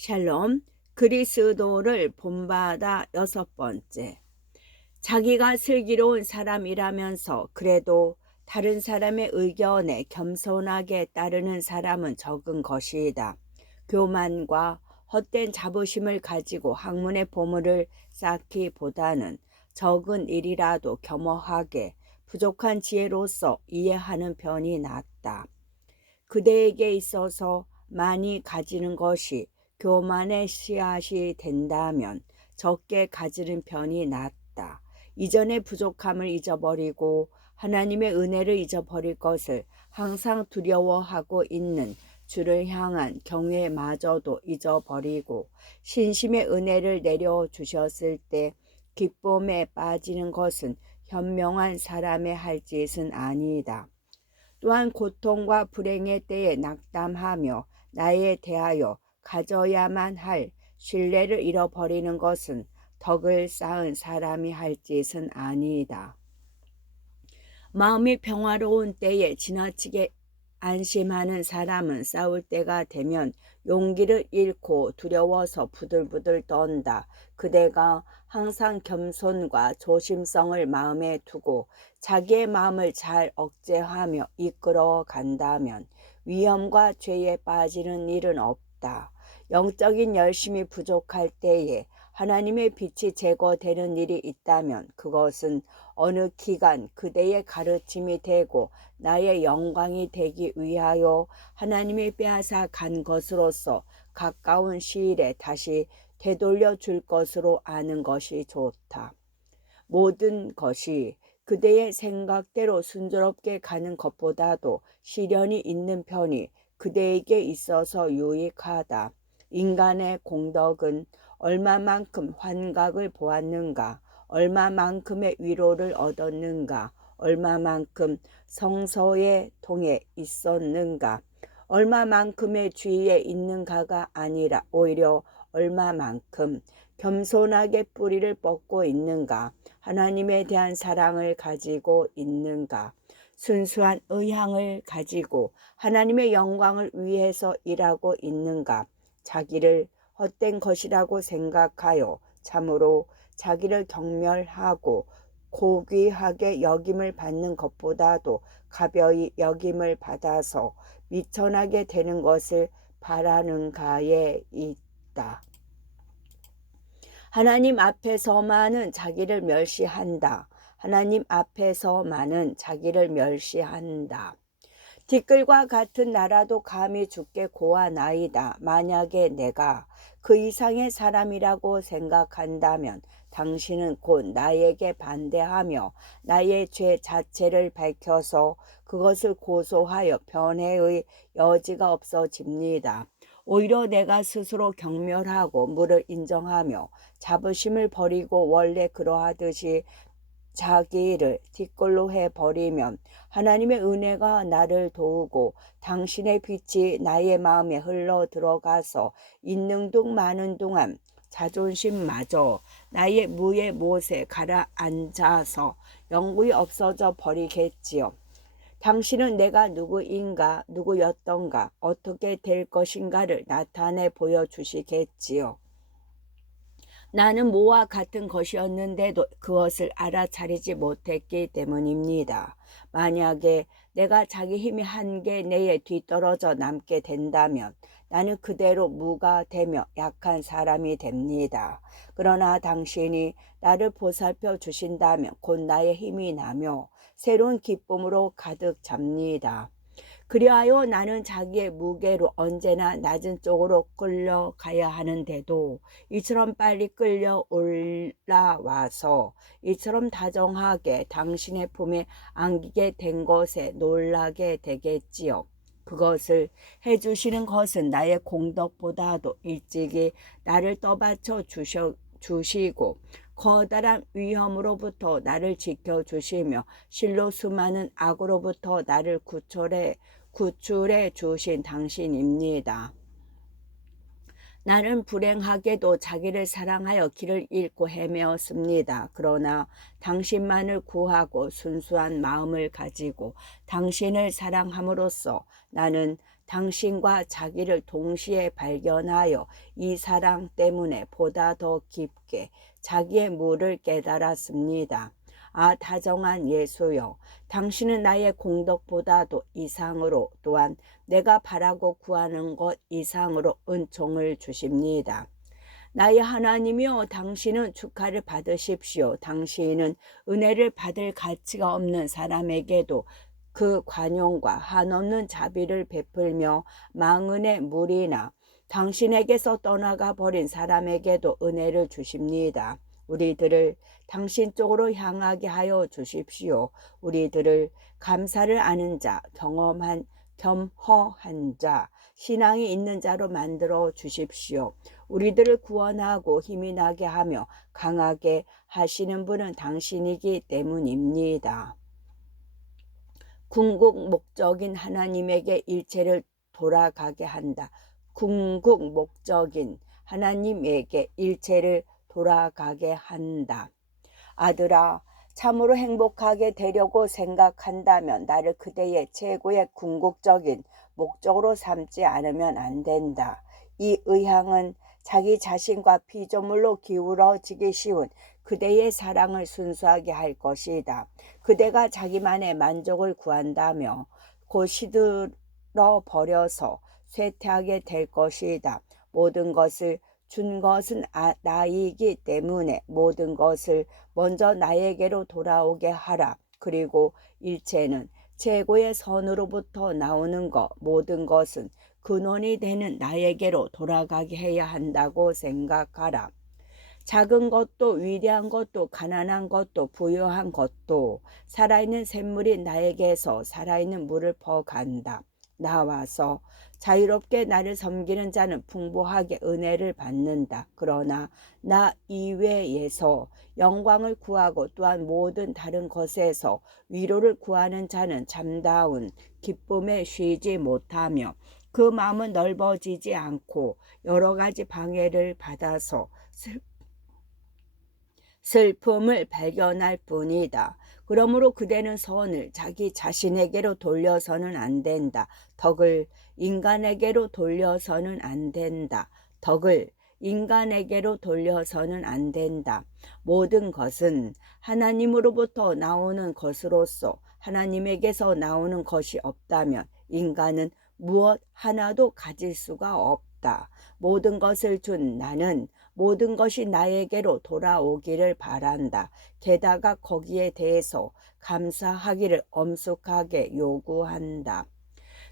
샬롬, 그리스도를 본받아 6번째. 자기가 슬기로운 사람이라면서 그래도 다른 사람의 의견에 겸손하게 따르는 사람은 적은 것이다. 교만과 헛된 자부심을 가지고 학문의 보물을 쌓기보다는 적은 일이라도 겸허하게 부족한 지혜로서 이해하는 편이 낫다. 그대에게 있어서 많이 가지는 것이 교만의 씨앗이 된다면 적게 가지는 편이 낫다. 이전의 부족함을 잊어버리고 하나님의 은혜를 잊어버릴 것을 항상 두려워하고 있는 주를 향한 경외마저도 잊어버리고 신심의 은혜를 내려주셨을 때 기쁨에 빠지는 것은 현명한 사람의 할 짓은 아니다. 또한 고통과 불행의 때에 낙담하며 나에 대하여 가져야만 할 신뢰를 잃어버리는 것은 덕을 쌓은 사람이 할 짓은 아니다. 마음이 평화로운 때에 지나치게 안심하는 사람은 싸울 때가 되면 용기를 잃고 두려워서 부들부들 떤다. 그대가 항상 겸손과 조심성을 마음에 두고 자기의 마음을 잘 억제하며 이끌어 간다면 위험과 죄에 빠지는 일은 없다. 영적인 열심이 부족할 때에 하나님의 빛이 제거되는 일이 있다면 그것은 어느 기간 그대의 가르침이 되고 나의 영광이 되기 위하여 하나님이 빼앗아 간 것으로서 가까운 시일에 다시 되돌려 줄 것으로 아는 것이 좋다. 모든 것이 그대의 생각대로 순조롭게 가는 것보다도 시련이 있는 편이 그대에게 있어서 유익하다. 인간의 공덕은 얼마만큼 환각을 보았는가, 얼마만큼의 위로를 얻었는가, 얼마만큼 성서에 통해 있었는가, 얼마만큼의 주위에 있는가가 아니라 오히려 얼마만큼 겸손하게 뿌리를 뻗고 있는가, 하나님에 대한 사랑을 가지고 있는가, 순수한 의향을 가지고 하나님의 영광을 위해서 일하고 있는가, 자기를 헛된 것이라고 생각하여 참으로 자기를 경멸하고 고귀하게 여김을 받는 것보다도 가벼이 여김을 받아서 미천하게 되는 것을 바라는가에 있다. 하나님 앞에서만은 자기를 멸시한다. 하나님 앞에서만은 자기를 멸시한다. 티끌과 같은 나라도 감히 죽게 고하나이다. 만약에 내가 그 이상의 사람이라고 생각한다면 당신은 곧 나에게 반대하며 나의 죄 자체를 밝혀서 그것을 고소하여 변해의 여지가 없어집니다. 오히려 내가 스스로 경멸하고 무를 인정하며 자부심을 버리고 원래 그러하듯이 자기를 뒷걸로 해버리면 하나님의 은혜가 나를 도우고 당신의 빛이 나의 마음에 흘러 들어가서 있는 둥 마는 동안 자존심마저 나의 무의 못에 가라앉아서 영구히 없어져 버리겠지요. 당신은 내가 누구인가, 누구였던가, 어떻게 될 것인가를 나타내 보여주시겠지요. 나는 모와 같은 것이었는데도 그것을 알아차리지 못했기 때문입니다. 만약에 내가 자기 힘이 한계 내에 뒤떨어져 남게 된다면 나는 그대로 무가 되며 약한 사람이 됩니다. 그러나 당신이 나를 보살펴 주신다면 곧 나의 힘이 나며 새로운 기쁨으로 가득 잡니다. 그리하여 나는 자기의 무게로 언제나 낮은 쪽으로 끌려가야 하는데도 이처럼 빨리 끌려 올라와서 이처럼 다정하게 당신의 품에 안기게 된 것에 놀라게 되겠지요. 그것을 해주시는 것은 나의 공덕보다도 일찍이 나를 떠받쳐 주시고 커다란 위험으로부터 나를 지켜주시며 실로 수많은 악으로부터 나를 구출해 주신 당신입니다. 나는 불행하게도 자기를 사랑하여 길을 잃고 헤매었습니다. 그러나 당신만을 구하고 순수한 마음을 가지고 당신을 사랑함으로써 나는 당신과 자기를 동시에 발견하여 이 사랑 때문에 보다 더 깊게 자기의 무를 깨달았습니다. 아, 다정한 예수여, 당신은 나의 공덕보다도 이상으로, 또한 내가 바라고 구하는 것 이상으로 은총을 주십니다. 나의 하나님이여, 당신은 축하를 받으십시오. 당신은 은혜를 받을 가치가 없는 사람에게도 그 관용과 한없는 자비를 베풀며 망은의 물이나 당신에게서 떠나가 버린 사람에게도 은혜를 주십니다. 우리들을 당신 쪽으로 향하게 하여 주십시오. 우리들을 감사를 아는 자, 겸허한 자, 신앙이 있는 자로 만들어 주십시오. 우리들을 구원하고 힘이 나게 하며 강하게 하시는 분은 당신이기 때문입니다. 궁극목적인 하나님에게 일체를 돌아가게 한다. 궁극목적인 하나님에게 일체를 돌아가게 한다. 아들아, 참으로 행복하게 되려고 생각한다면 나를 그대의 최고의 궁극적인 목적으로 삼지 않으면 안 된다. 이 의향은 자기 자신과 피조물로 기울어지기 쉬운 그대의 사랑을 순수하게 할 것이다. 그대가 자기만의 만족을 구한다며 곧 시들어 버려서 쇠퇴하게 될 것이다. 모든 것을 준 것은 나이기 때문에 모든 것을 먼저 나에게로 돌아오게 하라. 그리고 일체는 최고의 선으로부터 나오는 것, 모든 것은 근원이 되는 나에게로 돌아가게 해야 한다고 생각하라. 작은 것도 위대한 것도 가난한 것도 부유한 것도 살아있는 샘물이 나에게서 살아있는 물을 퍼간다. 나와서 자유롭게 나를 섬기는 자는 풍부하게 은혜를 받는다. 그러나 나 이외에서 영광을 구하고 또한 모든 다른 것에서 위로를 구하는 자는 참다운 기쁨에 쉬지 못하며 그 마음은 넓어지지 않고 여러 가지 방해를 받아서 슬픔을 발견할 뿐이다. 그러므로 그대는 선을 자기 자신에게로 돌려서는 안 된다. 덕을 인간에게로 돌려서는 안 된다. 덕을 인간에게로 돌려서는 안 된다. 모든 것은 하나님으로부터 나오는 것으로서 하나님에게서 나오는 것이 없다면 인간은 무엇 하나도 가질 수가 없다. 모든 것을 준 나는 모든 것이 나에게로 돌아오기를 바란다. 게다가 거기에 대해서 감사하기를 엄숙하게 요구한다.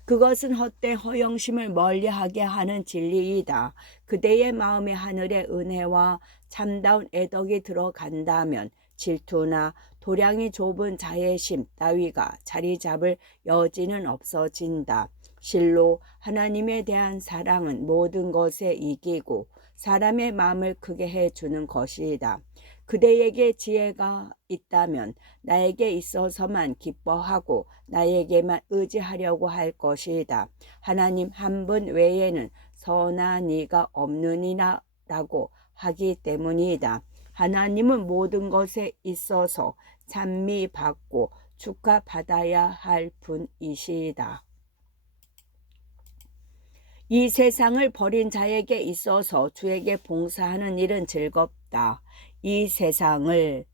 그것은 헛된 허영심을 멀리하게 하는 진리이다. 그대의 마음에 하늘의 은혜와 참다운 애덕이 들어간다면 질투나 도량이 좁은 자애심 따위가 자리 잡을 여지는 없어진다. 실로 하나님에 대한 사랑은 모든 것에 이기고 사람의 마음을 크게 해주는 것이다. 그대에게 지혜가 있다면 나에게 있어서만 기뻐하고 나에게만 의지하려고 할 것이다. 하나님 한 분 외에는 선한 이가 없느니라 라고 하기 때문이다. 하나님은 모든 것에 있어서 찬미받고 축하받아야 할 분이시다. 이 세상을 버린 자에게 있어서 주에게 봉사하는 일은 즐겁다. 이 세상을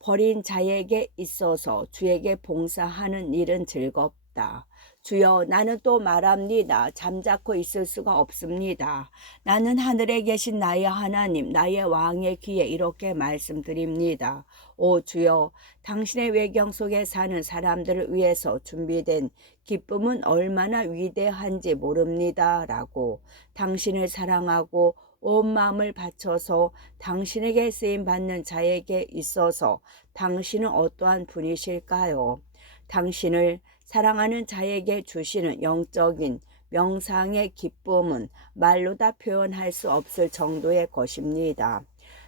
버린 자에게 있어서 주에게 봉사하는 일은 즐겁다. 주여, 나는 또 말합니다. 잠자코 있을 수가 없습니다. 나는 하늘에 계신 나의 하나님, 나의 왕의 귀에 이렇게 말씀드립니다. 오 주여, 당신의 외경 속에 사는 사람들을 위해서 준비된 기쁨은 얼마나 위대한지 모릅니다. 라고 당신을 사랑하고 온 마음을 바쳐서 당신에게 쓰임받는 자에게 있어서 당신은 어떠한 분이실까요? 당신을 사랑하는 자에게 주시는 영적인 명상의 기쁨은 말로 다 표현할 수 없을 정도의 것입니다.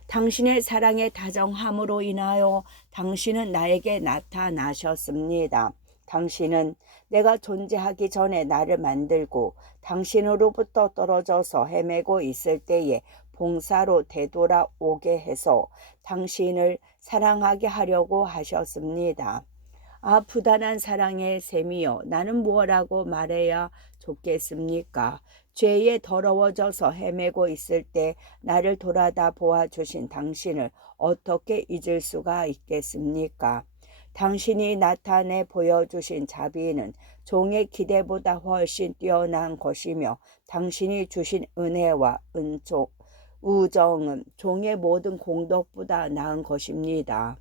당신의 사랑의 다정함으로 인하여 당신은 나에게 나타나셨습니다. 당신은 내가 존재하기 전에 나를 만들고 당신으로부터 떨어져서 헤매고 있을 때에 봉사로 되돌아오게 해서 당신을 사랑하게 하려고 하셨습니다. 부단한 사랑의 셈이여, 나는 무엇라고 말해야 좋겠습니까? 죄에 더러워져서 헤매고 있을 때 나를 돌아다 보아주신 당신을 어떻게 잊을 수가 있겠습니까? 당신이 나타내 보여주신 자비는 종의 기대보다 훨씬 뛰어난 것이며, 당신이 주신 은혜와 우정은 종의 모든 공덕보다 나은 것입니다.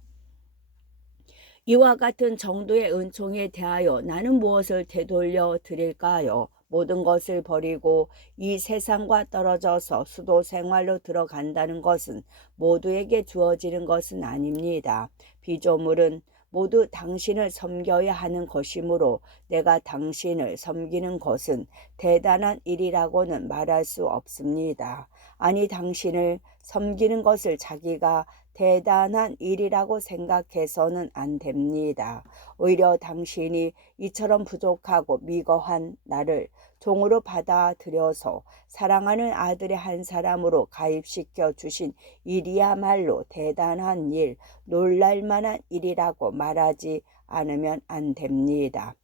이와 같은 정도의 은총에 대하여 나는 무엇을 되돌려 드릴까요? 모든 것을 버리고 이 세상과 떨어져서 수도 생활로 들어간다는 것은 모두에게 주어지는 것은 아닙니다. 피조물은 모두 당신을 섬겨야 하는 것이므로 내가 당신을 섬기는 것은 대단한 일이라고는 말할 수 없습니다. 아니, 당신을 섬기는 것을 자기가 대단한 일이라고 생각해서는 안 됩니다. 오히려 당신이 이처럼 부족하고 미거한 나를 종으로 받아들여서 사랑하는 아들의 한 사람으로 가입시켜 주신 일이야말로 대단한 일, 놀랄만한 일이라고 말하지 않으면 안 됩니다.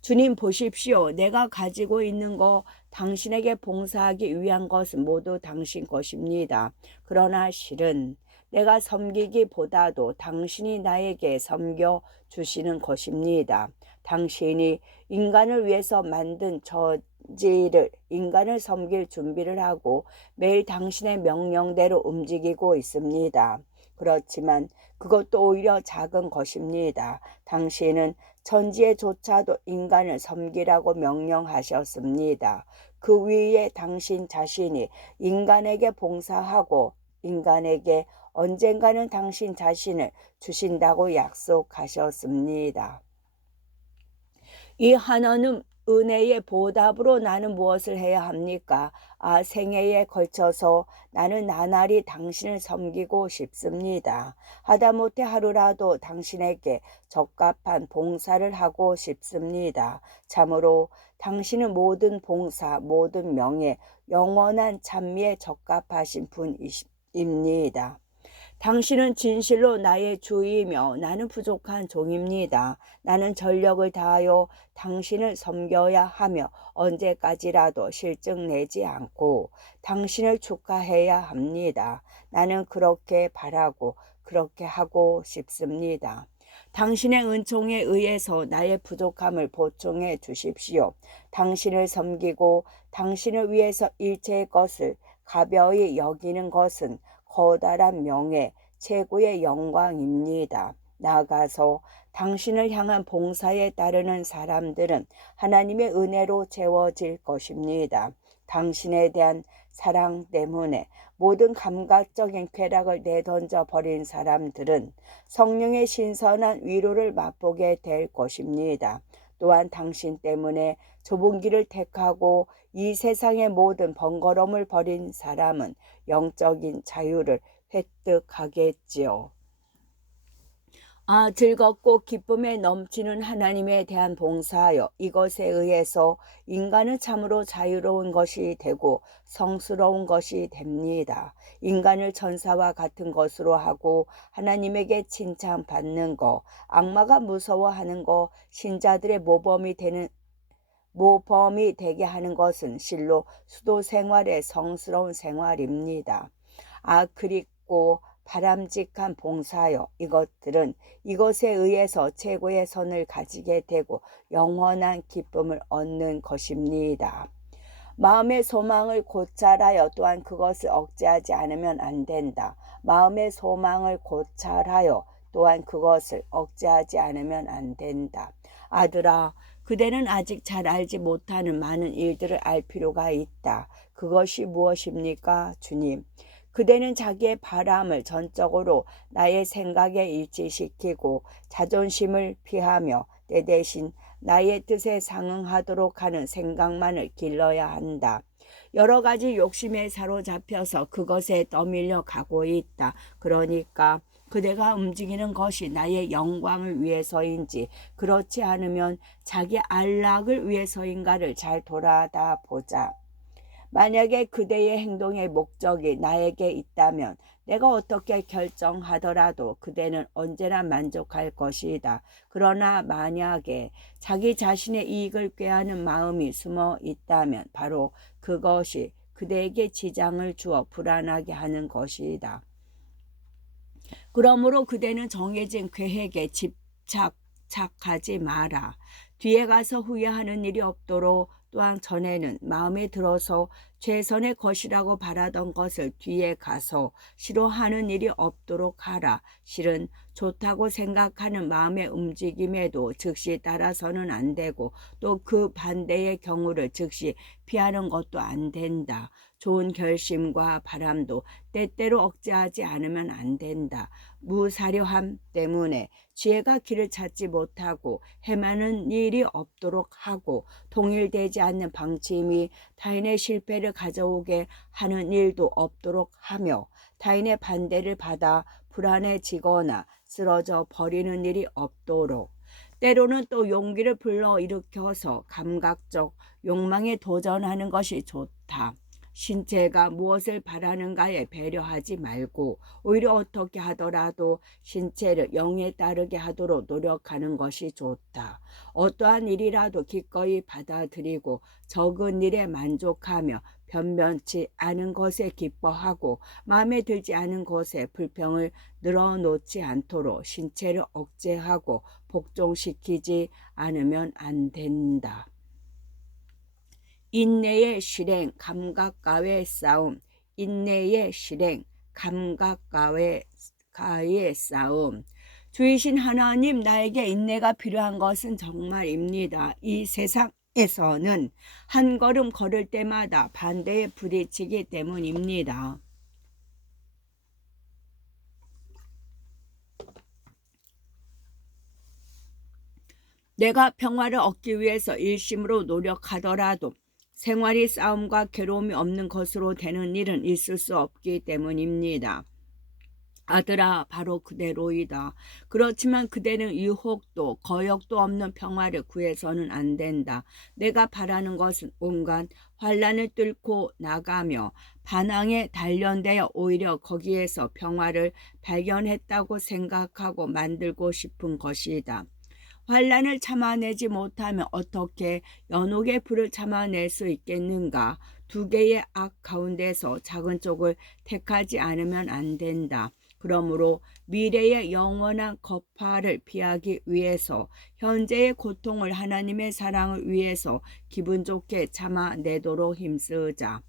주님 보십시오. 내가 가지고 있는 거 당신에게 봉사하기 위한 것은 모두 당신 것입니다. 그러나 실은 내가 섬기기보다도 당신이 나에게 섬겨 주시는 것입니다. 당신이 인간을 위해서 만든 저지를 인간을 섬길 준비를 하고 매일 당신의 명령대로 움직이고 있습니다. 그렇지만 그것도 오히려 작은 것입니다. 당신은 천지에조차도 인간을 섬기라고 명령하셨습니다. 그 위에 당신 자신이 인간에게 봉사하고 인간에게 언젠가는 당신 자신을 주신다고 약속하셨습니다. 이 하나님 은혜의 보답으로 나는 무엇을 해야 합니까? 생애에 걸쳐서 나는 나날이 당신을 섬기고 싶습니다. 하다못해 하루라도 당신에게 적합한 봉사를 하고 싶습니다. 참으로 당신은 모든 봉사, 모든 명예, 영원한 찬미에 적합하신 분입니다. 당신은 진실로 나의 주이며 나는 부족한 종입니다. 나는 전력을 다하여 당신을 섬겨야 하며 언제까지라도 실증 내지 않고 당신을 축하해야 합니다. 나는 그렇게 바라고 그렇게 하고 싶습니다. 당신의 은총에 의해서 나의 부족함을 보충해 주십시오. 당신을 섬기고 당신을 위해서 일체의 것을 가벼이 여기는 것은 커다란 명예, 최고의 영광입니다. 나아가서 당신을 향한 봉사에 따르는 사람들은 하나님의 은혜로 채워질 것입니다. 당신에 대한 사랑 때문에 모든 감각적인 쾌락을 내던져 버린 사람들은 성령의 신선한 위로를 맛보게 될 것입니다. 또한 당신 때문에 좁은 길을 택하고 이 세상의 모든 번거로움을 버린 사람은 영적인 자유를 획득하겠지요. 즐겁고 기쁨에 넘치는 하나님에 대한 봉사하여 이것에 의해서 인간은 참으로 자유로운 것이 되고 성스러운 것이 됩니다. 인간을 천사와 같은 것으로 하고 하나님에게 칭찬받는 것, 악마가 무서워하는 것, 신자들의 모범이 되게 하는 것은 실로 수도 생활의 성스러운 생활입니다. 그리고 바람직한 봉사여, 이것들은 이것에 의해서 최고의 선을 가지게 되고 영원한 기쁨을 얻는 것입니다. 마음의 소망을 고찰하여 또한 그것을 억제하지 않으면 안 된다. 마음의 소망을 고찰하여 또한 그것을 억제하지 않으면 안 된다. 아들아, 그대는 아직 잘 알지 못하는 많은 일들을 알 필요가 있다. 그것이 무엇입니까? 주님. 그대는 자기의 바람을 전적으로 나의 생각에 일치시키고 자존심을 피하며 내 대신 나의 뜻에 상응하도록 하는 생각만을 길러야 한다. 여러 가지 욕심에 사로잡혀서 그것에 떠밀려 가고 있다. 그러니까 그대가 움직이는 것이 나의 영광을 위해서인지 그렇지 않으면 자기 안락을 위해서인가를 잘 돌아다 보자. 만약에 그대의 행동의 목적이 나에게 있다면 내가 어떻게 결정하더라도 그대는 언제나 만족할 것이다. 그러나 만약에 자기 자신의 이익을 꾀하는 마음이 숨어 있다면 바로 그것이 그대에게 지장을 주어 불안하게 하는 것이다. 그러므로 그대는 정해진 계획에 집착하지 마라. 뒤에 가서 후회하는 일이 없도록, 또한 전에는 마음에 들어서 최선의 것이라고 바라던 것을 뒤에 가서 싫어하는 일이 없도록 하라. 실은 좋다고 생각하는 마음의 움직임에도 즉시 따라서는 안 되고, 또 그 반대의 경우를 즉시 피하는 것도 안 된다. 좋은 결심과 바람도 때때로 억제하지 않으면 안 된다. 무사료함 때문에 지혜가 길을 찾지 못하고 헤매는 일이 없도록 하고, 통일되지 않는 방침이 타인의 실패를 가져오게 하는 일도 없도록 하며, 타인의 반대를 받아 불안해지거나 쓰러져 버리는 일이 없도록, 때로는 또 용기를 불러일으켜서 감각적 욕망에 도전하는 것이 좋다. 신체가 무엇을 바라는가에 배려하지 말고 오히려 어떻게 하더라도 신체를 영에 따르게 하도록 노력하는 것이 좋다. 어떠한 일이라도 기꺼이 받아들이고 적은 일에 만족하며 변변치 않은 것에 기뻐하고 마음에 들지 않은 것에 불평을 늘어놓지 않도록 신체를 억제하고 복종시키지 않으면 안 된다. 인내의 실행, 감각과의 싸움. 인내의 실행, 감각과의 싸움. 주이신 하나님, 나에게 인내가 필요한 것은 정말입니다. 이 세상에서는 한 걸음 걸을 때마다 반대에 부딪히기 때문입니다. 내가 평화를 얻기 위해서 일심으로 노력하더라도 생활이 싸움과 괴로움이 없는 것으로 되는 일은 있을 수 없기 때문입니다. 아들아, 바로 그대로이다. 그렇지만 그대는 유혹도 거역도 없는 평화를 구해서는 안 된다. 내가 바라는 것은 온갖 환란을 뚫고 나가며 반항에 단련되어 오히려 거기에서 평화를 발견했다고 생각하고 만들고 싶은 것이다. 환란을 참아내지 못하면 어떻게 연옥의 불을 참아낼 수 있겠는가? 두 개의 악 가운데서 작은 쪽을 택하지 않으면 안 된다. 그러므로 미래의 영원한 거파를 피하기 위해서 현재의 고통을 하나님의 사랑을 위해서 기분 좋게 참아내도록 힘쓰자.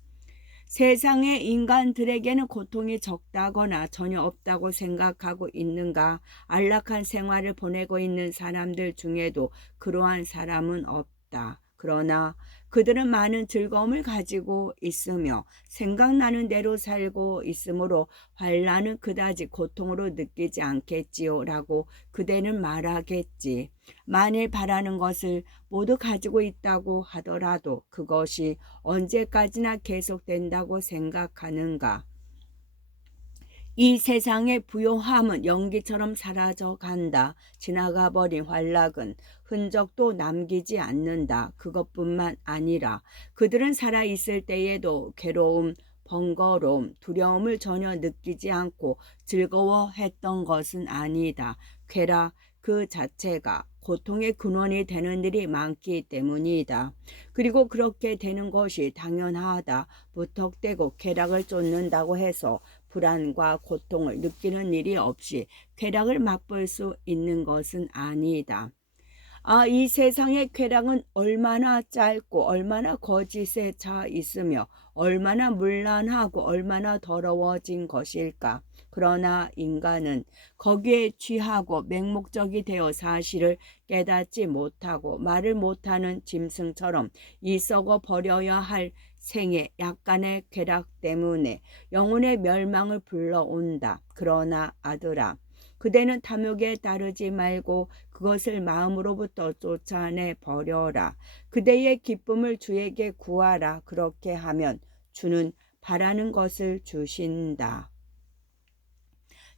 세상의 인간들에게는 고통이 적다거나 전혀 없다고 생각하고 있는가? 안락한 생활을 보내고 있는 사람들 중에도 그러한 사람은 없다. 그러나 그들은 많은 즐거움을 가지고 있으며 생각나는 대로 살고 있으므로 환난은 그다지 고통으로 느끼지 않겠지요 라고 그대는 말하겠지. 만일 바라는 것을 모두 가지고 있다고 하더라도 그것이 언제까지나 계속된다고 생각하는가? 이 세상의 부요함은 연기처럼 사라져 간다. 지나가 버린 환락은 흔적도 남기지 않는다. 그것뿐만 아니라 그들은 살아있을 때에도 괴로움, 번거로움, 두려움을 전혀 느끼지 않고 즐거워했던 것은 아니다. 쾌락 그 자체가 고통의 근원이 되는 일이 많기 때문이다. 그리고 그렇게 되는 것이 당연하다. 무턱대고 쾌락을 쫓는다고 해서 불안과 고통을 느끼는 일이 없이 쾌락을 맛볼 수 있는 것은 아니다. 이 세상의 쾌락은 얼마나 짧고 얼마나 거짓에 차 있으며 얼마나 문란하고 얼마나 더러워진 것일까. 그러나 인간은 거기에 취하고 맹목적이 되어 사실을 깨닫지 못하고 말을 못하는 짐승처럼 이 썩어 버려야 할 생의 약간의 쾌락 때문에 영혼의 멸망을 불러온다. 그러나 아들아, 그대는 탐욕에 따르지 말고 그것을 마음으로부터 쫓아내 버려라. 그대의 기쁨을 주에게 구하라. 그렇게 하면 주는 바라는 것을 주신다.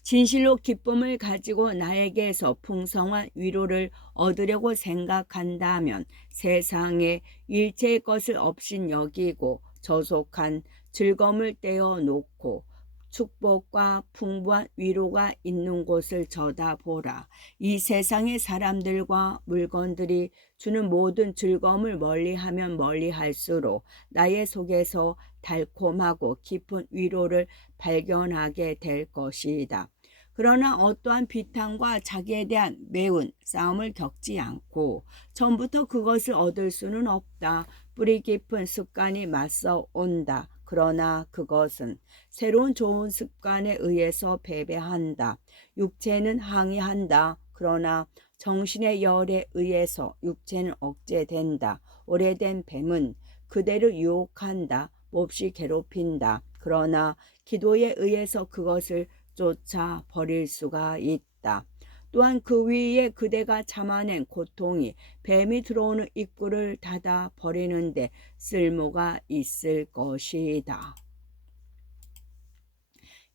진실로 기쁨을 가지고 나에게서 풍성한 위로를 얻으려고 생각한다면 세상에 일체의 것을 없인 여기고 저속한 즐거움을 떼어놓고 축복과 풍부한 위로가 있는 곳을 쳐다보라. 이 세상의 사람들과 물건들이 주는 모든 즐거움을 멀리하면 멀리할수록 나의 속에서 달콤하고 깊은 위로를 발견하게 될 것이다. 그러나 어떠한 비탄과 자기에 대한 매운 싸움을 겪지 않고 처음부터 그것을 얻을 수는 없다. 뿌리 깊은 습관이 맞서 온다. 그러나 그것은 새로운 좋은 습관에 의해서 패배한다. 육체는 항의한다. 그러나 정신의 열에 의해서 육체는 억제된다. 오래된 뱀은 그대를 유혹한다. 몹시 괴롭힌다. 그러나 기도에 의해서 그것을 쫓아 버릴 수가 있다. 또한 그 위에 그대가 참아낸 고통이 뱀이 들어오는 입구를 닫아 버리는데 쓸모가 있을 것이다.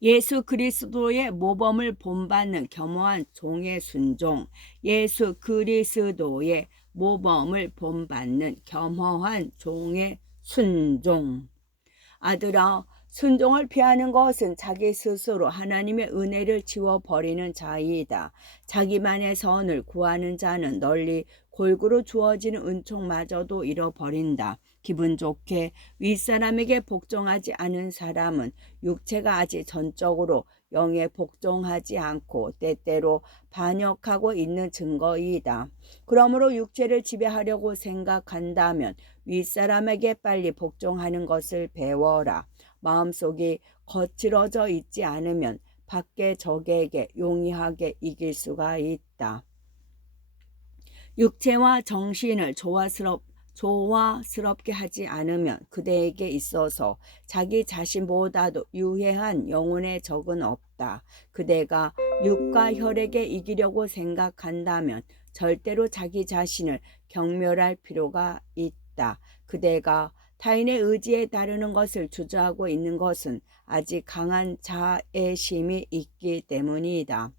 예수 그리스도의 모범을 본받는 겸허한 종의 순종. 예수 그리스도의 모범을 본받는 겸허한 종의 순종. 아들아, 순종을 피하는 것은 자기 스스로 하나님의 은혜를 지워버리는 자이다. 자기만의 선을 구하는 자는 널리 골고루 주어지는 은총마저도 잃어버린다. 기분 좋게 윗사람에게 복종하지 않은 사람은 육체가 아직 전적으로 영에 복종하지 않고 때때로 반역하고 있는 증거이다. 그러므로 육체를 지배하려고 생각한다면 윗사람에게 빨리 복종하는 것을 배워라. 마음속이 거칠어져 있지 않으면 밖의 적에게 용이하게 이길 수가 있다. 육체와 정신을 조화스럽게 하지 않으면 그대에게 있어서 자기 자신보다도 유해한 영혼의 적은 없다. 그대가 육과 혈에게 이기려고 생각한다면 절대로 자기 자신을 경멸할 필요가 있다. 그대가 타인의 의지에 따르는 것을 주저하고 있는 것은 아직 강한 자애심이 있기 때문이다.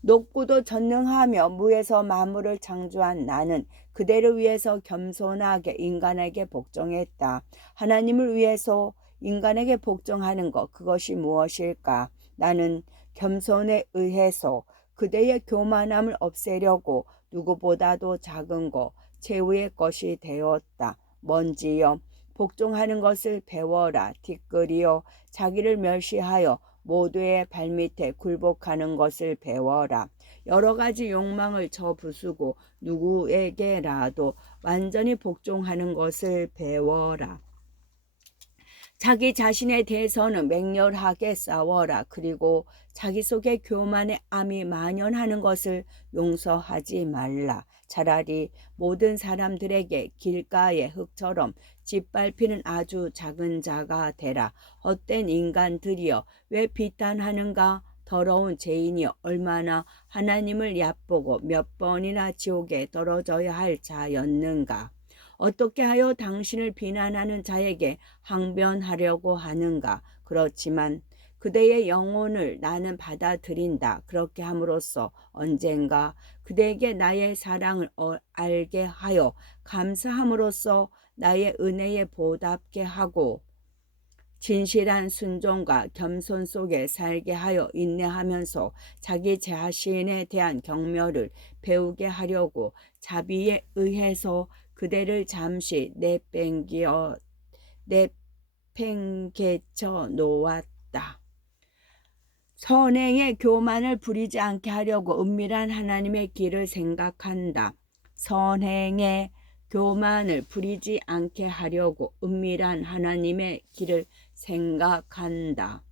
높고도 전능하며 무에서 만물을 창조한 나는 그대를 위해서 겸손하게 인간에게 복종했다. 하나님을 위해서 인간에게 복종하는 것, 그것이 무엇일까? 나는 겸손에 의해서 그대의 교만함을 없애려고 누구보다도 작은 것, 최후의 것이 되었다. 먼지여, 복종하는 것을 배워라. 티끌이여, 자기를 멸시하여 모두의 발밑에 굴복하는 것을 배워라. 여러 가지 욕망을 저부수고 누구에게라도 완전히 복종하는 것을 배워라. 자기 자신에 대해서는 맹렬하게 싸워라. 그리고 자기 속에 교만의 암이 만연하는 것을 용서하지 말라. 차라리 모든 사람들에게 길가의 흙처럼 짓밟히는 아주 작은 자가 되라. 헛된 인간들이여, 왜 비탄하는가? 더러운 죄인이여, 얼마나 하나님을 얕보고 몇 번이나 지옥에 떨어져야 할 자였는가? 어떻게 하여 당신을 비난하는 자에게 항변하려고 하는가? 그렇지만 그대의 영혼을 나는 받아들인다. 그렇게 함으로써 언젠가 그대에게 나의 사랑을 알게 하여 감사함으로써 나의 은혜에 보답게 하고 진실한 순종과 겸손 속에 살게 하여 인내하면서 자기 자신에 대한 경멸을 배우게 하려고 자비에 의해서 그대를 잠시 내팽개쳐 놓았다. 선행의 교만을 부리지 않게 하려고 은밀한 하나님의 길을 생각한다. 선행의 교만을 부리지 않게 하려고 은밀한 하나님의 길을 생각한다.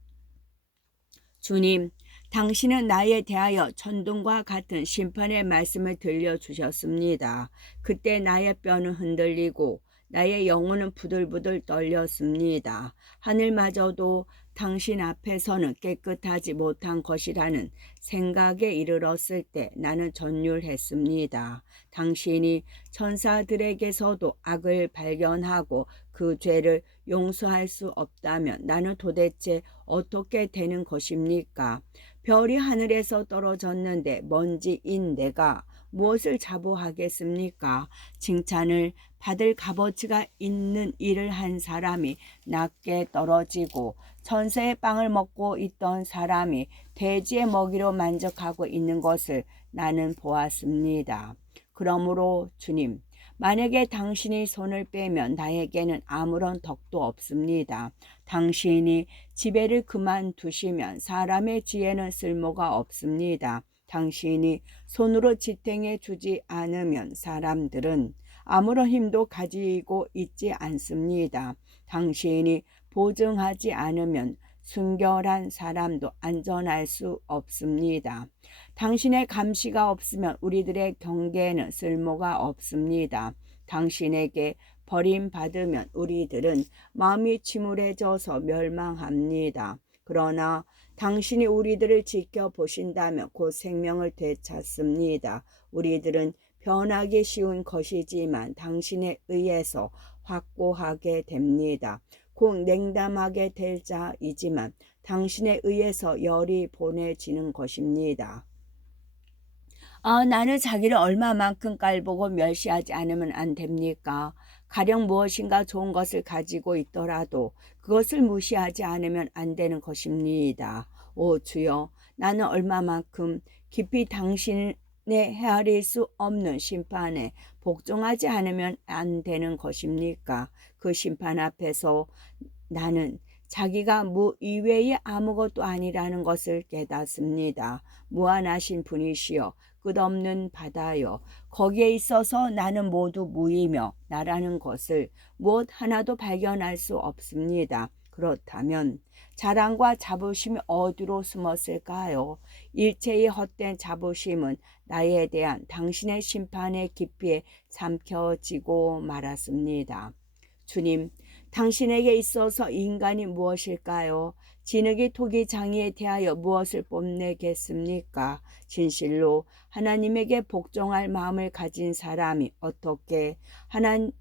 주님, 당신은 나에 대하여 천둥과 같은 심판의 말씀을 들려주셨습니다. 그때 나의 뼈는 흔들리고 나의 영혼은 부들부들 떨렸습니다. 하늘마저도 당신 앞에서는 깨끗하지 못한 것이라는 생각에 이르렀을 때 나는 전율했습니다. 당신이 천사들에게서도 악을 발견하고 그 죄를 용서할 수 없다면 나는 도대체 어떻게 되는 것입니까? 별이 하늘에서 떨어졌는데 먼지인 내가 무엇을 자부하겠습니까? 칭찬을 받을 값어치가 있는 일을 한 사람이 낮게 떨어지고 천사의 빵을 먹고 있던 사람이 돼지의 먹이로 만족하고 있는 것을 나는 보았습니다. 그러므로 주님, 만약에 당신이 손을 빼면 나에게는 아무런 덕도 없습니다. 당신이 지배를 그만두시면 사람의 지혜는 쓸모가 없습니다. 당신이 손으로 지탱해 주지 않으면 사람들은 아무런 힘도 가지고 있지 않습니다. 당신이 보증하지 않으면 순결한 사람도 안전할 수 없습니다. 당신의 감시가 없으면 우리들의 경계에는 쓸모가 없습니다. 당신에게 버림받으면 우리들은 마음이 침울해져서 멸망합니다. 그러나 당신이 우리들을 지켜보신다면 곧 생명을 되찾습니다. 우리들은 변하기 쉬운 것이지만 당신에 의해서 확고하게 됩니다. 곧 냉담하게 될 자이지만 당신에 의해서 열이 보내지는 것입니다. 나는 자기를 얼마만큼 깔보고 멸시하지 않으면 안 됩니까? 가령 무엇인가 좋은 것을 가지고 있더라도 그것을 무시하지 않으면 안 되는 것입니다. 오 주여, 나는 얼마만큼 깊이 당신의 헤아릴 수 없는 심판에 복종하지 않으면 안 되는 것입니까? 그 심판 앞에서 나는 자기가 무 이외의 아무것도 아니라는 것을 깨닫습니다. 무한하신 분이시여 끝없는 바다여 거기에 있어서 나는 모두 무이며 나라는 것을 무엇 하나도 발견할 수 없습니다. 그렇다면 자랑과 자부심이 어디로 숨었을까요? 일체의 헛된 자부심은 나에 대한 당신의 심판의 깊이에 삼켜지고 말았습니다. 주님, 당신에게 있어서 인간이 무엇일까요? 진흙이 토기 장이에 대하여 무엇을 뽐내겠습니까? 진실로 하나님에게 복종할 마음을 가진 사람이 어떻게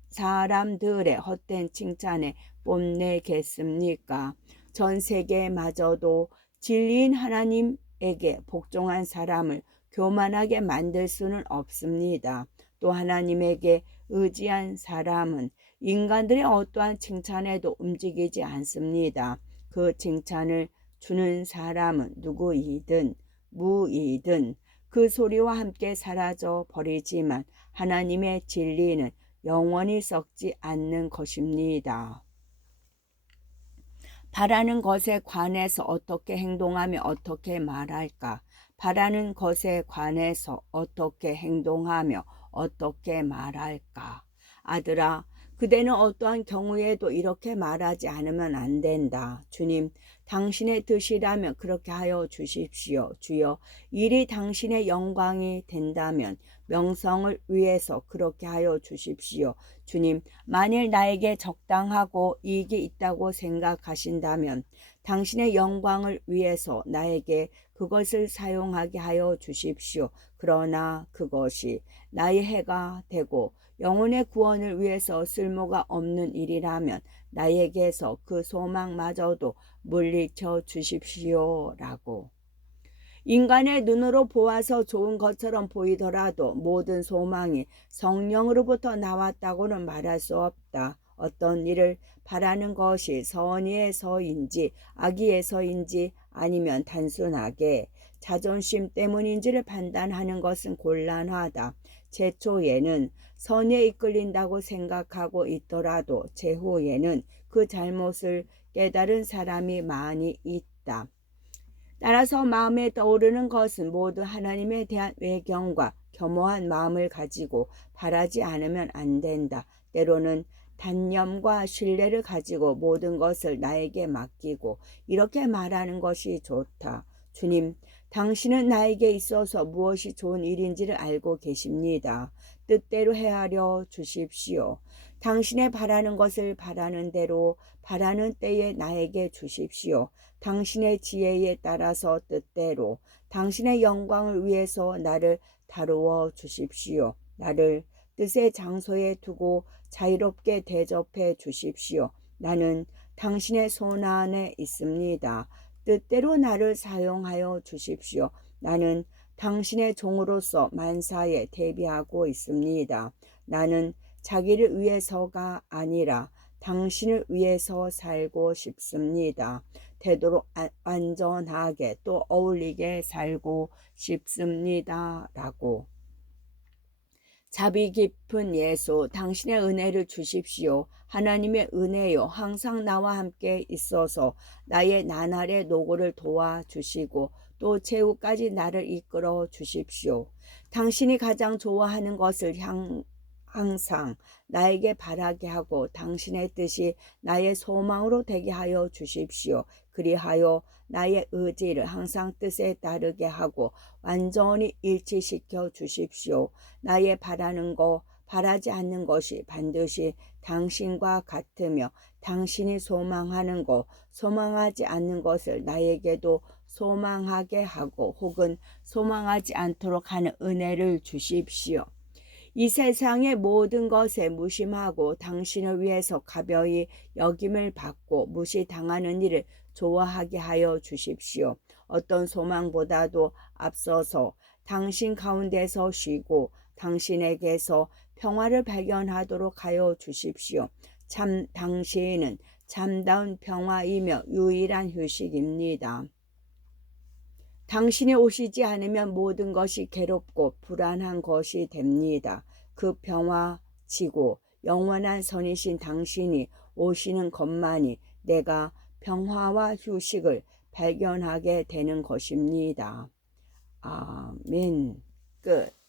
사람들의 헛된 칭찬에 뽐내겠습니까? 전 세계마저도 진리인 하나님에게 복종한 사람을 교만하게 만들 수는 없습니다. 또 하나님에게 의지한 사람은 인간들의 어떠한 칭찬에도 움직이지 않습니다. 그 칭찬을 주는 사람은 누구이든 무이든 그 소리와 함께 사라져 버리지만 하나님의 진리는 영원히 썩지 않는 것입니다. 바라는 것에 관해서 어떻게 행동하며 어떻게 말할까? 바라는 것에 관해서 어떻게 행동하며 어떻게 말할까? 아들아, 그대는 어떠한 경우에도 이렇게 말하지 않으면 안 된다. 주님, 당신의 뜻이라면 그렇게 하여 주십시오. 주여, 일이 당신의 영광이 된다면 명성을 위해서 그렇게 하여 주십시오. 주님, 만일 나에게 적당하고 이익이 있다고 생각하신다면 당신의 영광을 위해서 나에게 그것을 사용하게 하여 주십시오. 그러나 그것이 나의 해가 되고 영혼의 구원을 위해서 쓸모가 없는 일이라면 나에게서 그 소망마저도 물리쳐 주십시오라고. 인간의 눈으로 보아서 좋은 것처럼 보이더라도 모든 소망이 성령으로부터 나왔다고는 말할 수 없다. 어떤 일을 바라는 것이 선의에서인지 악의에서인지 아니면 단순하게 자존심 때문인지를 판단하는 것은 곤란하다. 최초에는 선의에 이끌린다고 생각하고 있더라도 제후에는 그 잘못을 깨달은 사람이 많이 있다. 따라서 마음에 떠오르는 것은 모두 하나님에 대한 외경과 겸허한 마음을 가지고 바라지 않으면 안 된다. 때로는 단념과 신뢰를 가지고 모든 것을 나에게 맡기고 이렇게 말하는 것이 좋다. 주님, 당신은 나에게 있어서 무엇이 좋은 일인지를 알고 계십니다. 뜻대로 헤아려 주십시오. 당신의 바라는 것을 바라는 대로 바라는 때에 나에게 주십시오. 당신의 지혜에 따라서 뜻대로 당신의 영광을 위해서 나를 다루어 주십시오. 나를 뜻의 장소에 두고 자유롭게 대접해 주십시오. 나는 당신의 손 안에 있습니다. 뜻대로 나를 사용하여 주십시오. 나는 당신의 종으로서 만사에 대비하고 있습니다. 나는 자기를 위해서가 아니라 당신을 위해서 살고 싶습니다. 되도록 완전하게 또 어울리게 살고 싶습니다. 라고. 자비 깊은 예수, 당신의 은혜를 주십시오. 하나님의 은혜요, 항상 나와 함께 있어서 나의 나날의 노고를 도와주시고 또 최후까지 나를 이끌어 주십시오. 당신이 가장 좋아하는 것을 항상 나에게 바라게 하고 당신의 뜻이 나의 소망으로 되게 하여 주십시오. 그리하여 나의 의지를 항상 뜻에 따르게 하고 완전히 일치시켜 주십시오. 나의 바라는 거, 바라지 않는 것이 반드시 당신과 같으며 당신이 소망하는 것, 소망하지 않는 것을 나에게도 소망하게 하고 혹은 소망하지 않도록 하는 은혜를 주십시오. 이 세상의 모든 것에 무심하고 당신을 위해서 가벼이 여김을 받고 무시당하는 일을 좋아하게 하여 주십시오. 어떤 소망보다도 앞서서 당신 가운데서 쉬고 당신에게서 평화를 발견하도록 하여 주십시오. 참 당신은 참다운 평화이며 유일한 휴식입니다. 당신이 오시지 않으면 모든 것이 괴롭고 불안한 것이 됩니다. 그 평화지고 영원한 선이신 당신이 오시는 것만이 내가 평화와 휴식을 발견하게 되는 것입니다. 아멘. 끝.